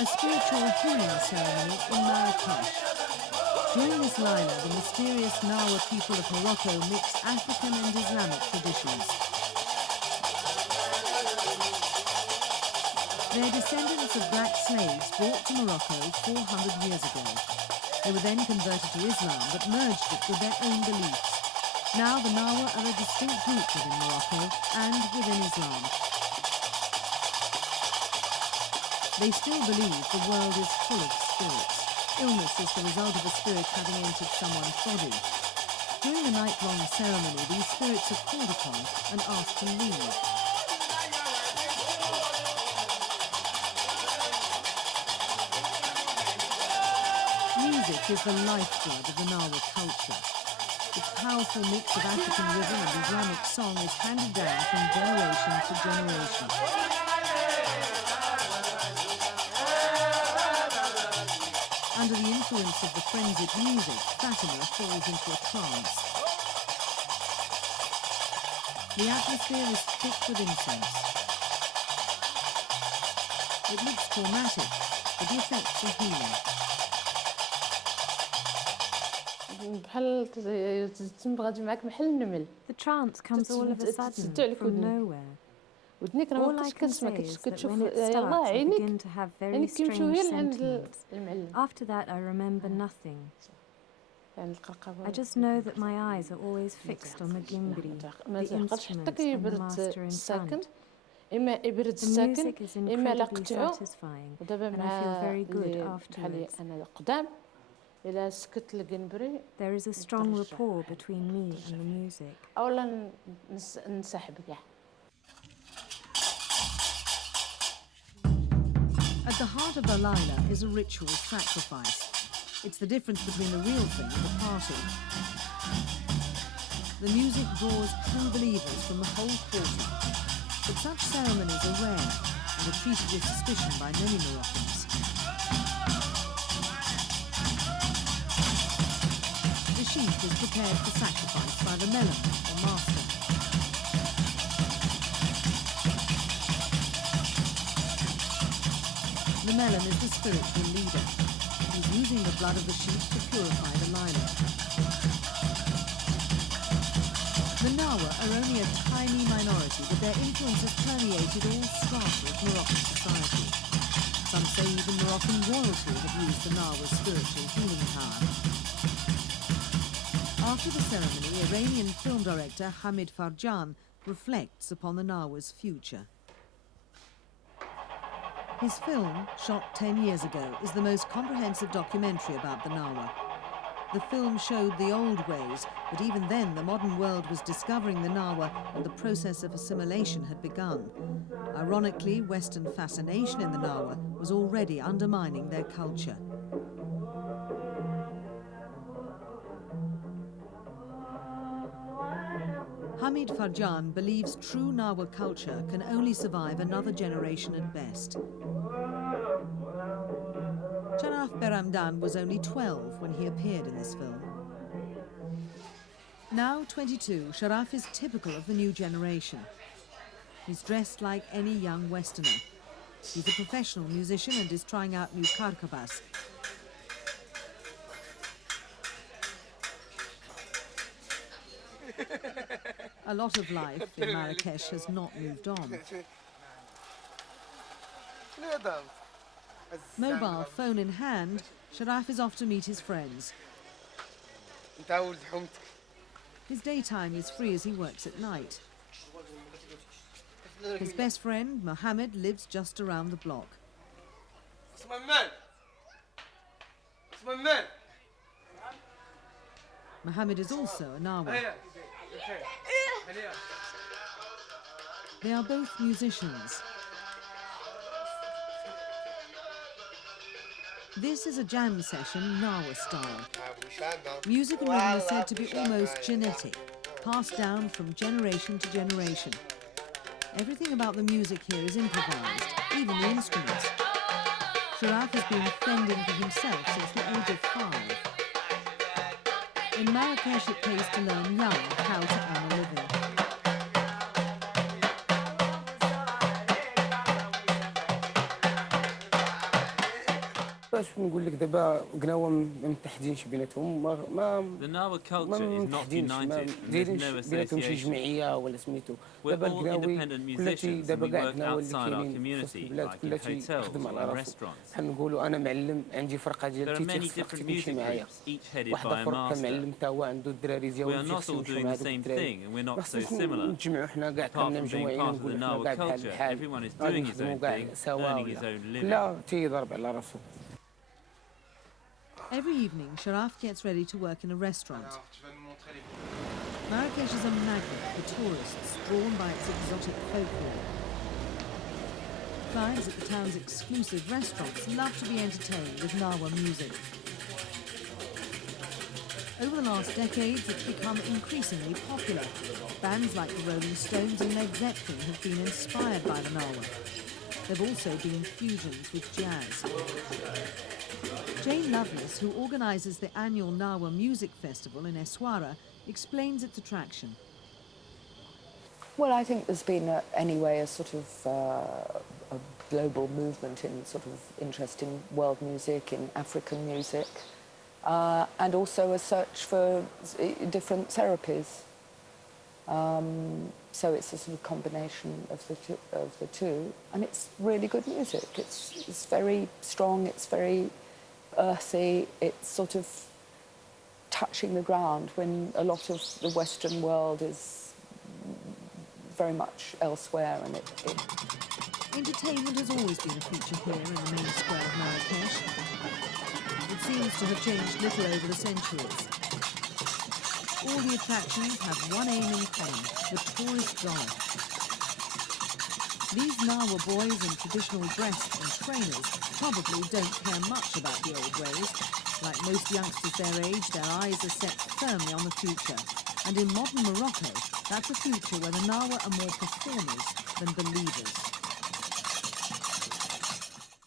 A spiritual healing ceremony in Marrakech. During this lila, the mysterious Gnawa people of Morocco mix African and Islamic traditions. They're descendants of black slaves brought to Morocco 400 years ago. They were then converted to Islam but merged it with their own beliefs. Now the Gnawa are a distinct group within Morocco and within Islam. They still believe the world is full of spirits. Illness is the result of a spirit having entered someone's body. During the night-long ceremony, these spirits are called upon and asked to leave. Music is the lifeblood of the Gnawa culture. Its powerful mix of African rhythm and Islamic song is handed down from generation to generation. Under the influence of the frenzied music, Fatima falls into a trance. The atmosphere is thick with incense. It looks traumatic, but the effects are healing. The trance comes all of a sudden from nowhere. All I can say is that when it starts, I begin to have very strange sentiments. After that, I remember nothing. I just know that my eyes are always fixed on the gimbri, the instruments and the master in front. The music is incredibly satisfying, and I feel very good afterwards. There is a strong rapport between me and the music. At the heart of the lila is a ritual sacrifice. It's the difference between the real thing and the party. The music draws true believers from the whole quarter. But such ceremonies are rare and are treated with suspicion by many Moroccans. The sheep is prepared for sacrifice by the melon, or master. The melon is the spiritual leader. He's using the blood of the sheep to purify the lila. The Gnawa are only a tiny minority, but their influence has permeated all strata of Moroccan society. Some say even Moroccan royalty have used the Gnawa's spiritual healing power. After the ceremony, Iranian film director Hamid Fardjad reflects upon the Gnawa's future. His film, shot 10 years ago, is the most comprehensive documentary about the Gnawa. The film showed the old ways, but even then the modern world was discovering the Gnawa and the process of assimilation had begun. Ironically, Western fascination in the Gnawa was already undermining their culture. Hamid Fardjad believes true Gnawa culture can only survive another generation at best. Charaf Berramdan was only 12 when he appeared in this film. Now 22, Charaf is typical of the new generation. He's dressed like any young Westerner. He's a professional musician and is trying out new karkabas. A lot of life in Marrakech has not moved on. Mobile phone in hand, Charaf is off to meet his friends. His daytime is free as he works at night. His best friend, Mohammed, lives just around the block. Mohammed is also a Gnawa. They are both musicians. This is a jam session Gnawa style. Music and rhythm are said to be almost genetic, passed down from generation to generation. Everything about the music here is improvised, even the instruments. Charaf has been fending for himself since the age of 5. In Marrakech, it pays to learn young how to earn a living. باش نقول لك دابا قناوه ما متحدينش بيناتهم The Gnawa culture is not united, and there's no بيناتهم شي association. جمعيه ولا سميتو We're دابا all القناوي independent كلشي musicians, and دابا we كاع work القناوه اللي outside our كاينين في وسط community, البلاد like in كلشي hotels يخدم or على in راسو restaurants. بحال نقولوا انا معلم عندي فرقه ديال There are تيتي many فرقتي different تمشي music معايا groups, each headed واحد by a اخر master. كمعلم تا هو عنده الدراري We ديالو are not تيخصو all يمشيو doing مع the هذوك same الدراري thing, and we're ما not so خصناش similar. نتجمعوا حنا كاع Apart كنا from being مجموعين part of the ونقولوا حنا Gnawa كاع بحال culture, بحال everyone is غادي doing his نخدموا own كاع thing, سوا earning his ولا own living. لا تيضرب على راسو. Every evening, Charaf gets ready to work in a restaurant. Marrakech is a magnet for tourists drawn by its exotic folklore. Clients at the town's exclusive restaurants love to be entertained with Gnawa music. Over the last decades, it's become increasingly popular. Bands like the Rolling Stones and Led Zeppelin have been inspired by the Gnawa. There have also been fusions with jazz. Loveless, who organises the annual Gnawa Music Festival in Essaouira, explains its attraction. Well, I think there's been, anyway, a sort of a global movement in sort of interest in world music, in African music, and also a search for different therapies. So it's a sort of combination of the two, and it's really good music. It's very strong, it's very earthy, it's sort of touching the ground when a lot of the Western world is very much elsewhere, and Entertainment has always been a feature here in the main square of Marrakech. It seems to have changed little over the centuries. All the attractions have one aim in common, the tourist drive. These Gnawa boys in traditional dress and trainers probably don't care much about the old ways. Like most youngsters their age, their eyes are set firmly on the future. And in modern Morocco, that's a future where the Gnawa are more performers than believers.